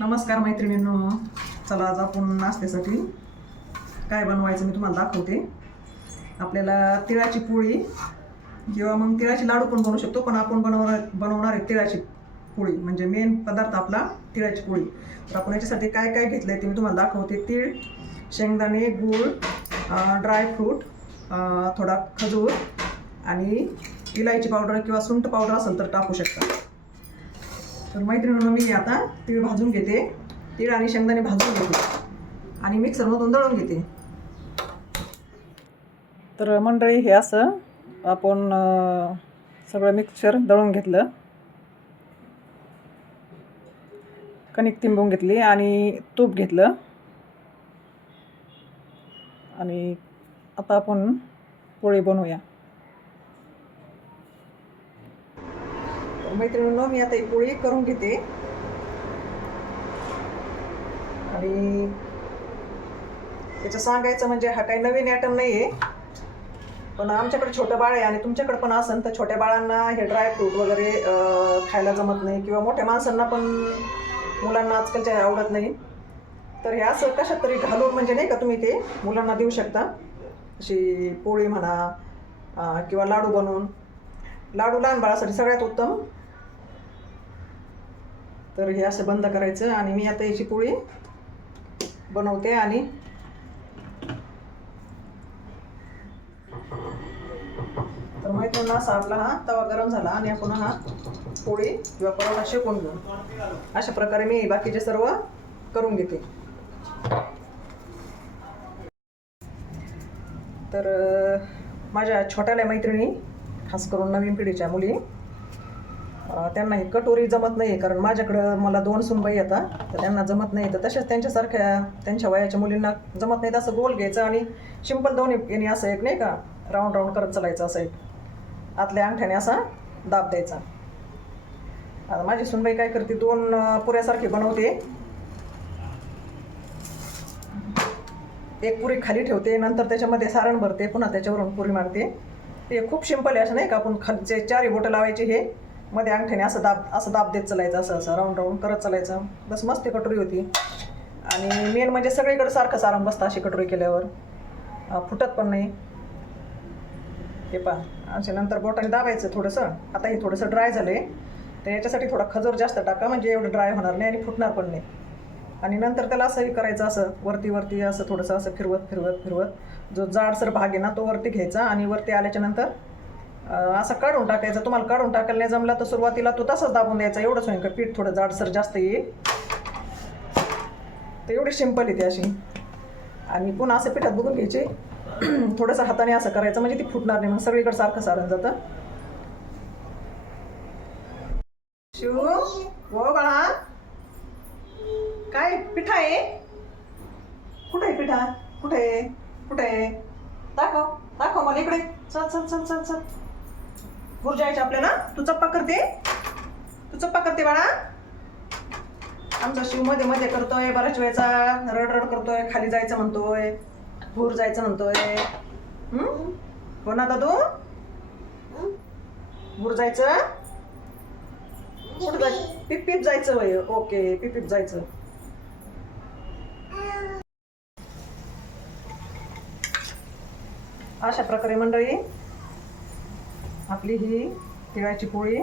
नमस्कार मैत्रिणींनो, चला आज आपण नाश्त्यासाठी काय बनवायचं मी तुम्हाला दाखवते. आपल्याला तिळाची पोळी किंवा मग तिळाची लाडू पण बनवू शकतो, पण आपण बनवणार आहे तिळाची पोळी, म्हणजे मेन पदार्थ आपला तिळाची पोळी. तर आपण याच्यासाठी काय काय घेतलं आहे ते मी तुम्हाला दाखवते. तीळ, शेंगदाणे, गूळ, ड्रायफ्रूट, थोडा खजूर आणि इलायची पावडर किंवा सुंठ पावडर असेल तर टाकू शकता. तर मैत्रिणींनो, मी आता तीळ भाजून घेते. तीळ आणि शेंगदाणे भाजून घेते आणि मिक्सरमधून दळून घेते. तर मंडळी, हे असं आपण सगळं मिक्सर दळून घेतलं, कणिक तिंबून घेतली आणि तूप घेतलं आणि आता आपण पोळी बनवूया. मैत्रिणींनो, मी आता एक पोळी करून घेते आणि त्याचं सांगायचं म्हणजे हा काही नवीन आयटम नाही आहे, पण आमच्याकडे छोटं बाळ आहे आणि तुमच्याकडे पण असेल तर छोट्या बाळांना हे ड्रायफ्रूट वगैरे खायला जमत नाही किंवा मोठ्या माणसांना पण, मुलांना आजकालच्या आवडत नाही. तर हे असं कशात तरी घालून म्हणजे नाही का तुम्ही ते मुलांना देऊ शकता. अशी पोळी म्हणा किंवा लाडू बनवून. लाडू लहान बाळासाठी सगळ्यात उत्तम. तर हे असं बंद करायचं आणि मी आता याची पोळी बनवते. आणि तर मैत्रिणींनो, असा आपला हा तवा गरम झाला आणि आपण हा पोळी किंवा परोठा शेकून घेऊ. अशा प्रकारे मी बाकीचे सर्व करून घेते. तर माझ्या छोट्याल्या मैत्रिणी, खास करून नवीन पिढीच्या मुली, त्यांना ही कटोरी जमत नाही, कारण माझ्याकडं मला 2 सुनबाई येतात, तर त्यांना जमत नाही. तर तसेच त्यांच्यासारख्या त्यांच्या वयाच्या मुलींना जमत नाही तसं गोल घ्यायचं आणि सिंपल दोन्ही याने असं एक नाही का राऊंड राऊंड करत चालायचं. असं एक आतल्या अंगठ्याने असा दाब द्यायचा. आता माझी सुनबाई काय करते, 2 पुऱ्यासारखी बनवते. एक पुरी खाली ठेवते, नंतर त्याच्यामध्ये सारण भरते, पुन्हा त्याच्यावरून पुरी मारते. ते खूप सिंपल आहे. असं नाही का आपण खालचे 4 बोटं लावायचे, हे मध्ये अंगठ्याने असं दाब देत चालायचं, असं राऊंड राऊंड करत चालायचं. बस मस्त कटोरी होती. आणि मेन म्हणजे सगळीकडे सारखं सारण बसतं अशी कटोरी केल्यावर, फुटत पण नाही. हे पहा, असे नंतर बोटाने दाबायचं थोडंसं. आता हे थोडंसं ड्राय झालं आहे, तर याच्यासाठी थोडा खजूर जास्त टाका, म्हणजे एवढं ड्राय होणार नाही आणि फुटणार पण नाही. आणि नंतर त्याला असंही करायचं, असं वरती असं थोडंसं असं फिरवत जो जाडसर भाग आहे ना तो वरती घ्यायचा आणि वरती आल्याच्या नंतर असं काढून टाकायचं. तुम्हाला काढून टाकायला नाही जमला तर सुरुवातीला तो तसाच दाबून द्यायचा. एवढंच होईल का पीठ थोडं जाडसर जास्त येईल. तर एवढी सिंपल येते अशी. आणि पुन्हा असं पिठात बघून घ्यायचे, थोडंसं हाताने असं करायचं, म्हणजे ती फुटणार नाही, मग सगळीकडे सारखं सारण जातं. शिव, हो बाळा, काय पिठा आहे? कुठे आहे पिठा? कुठे आहे? दाखव मला इकडे. चल भूर जायचं आपल्याला. तू चप्पा करते बाळा. आमचा शिव मध्ये मध्ये करतोय, बऱ्याच वेळेचा रड करतोय, खाली जायचं म्हणतोय, भूर जायचं म्हणतोय. हो ना दादू? भूर जायचं? कुठं जायचं? पिप जायचं वय. ओके, पिप जायचं. अशा प्रकारे मंडळी आपली ही तिळाची पोळी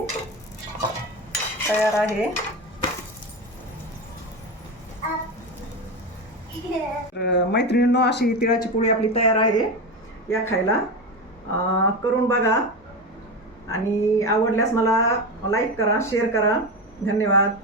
तयार आहे. मैत्रिणींनो, अशी तिळाची पोळी आपली तयार आहे. या खायला करून बघा आणि आवडल्यास मला लाईक करा, शेअर करा. धन्यवाद.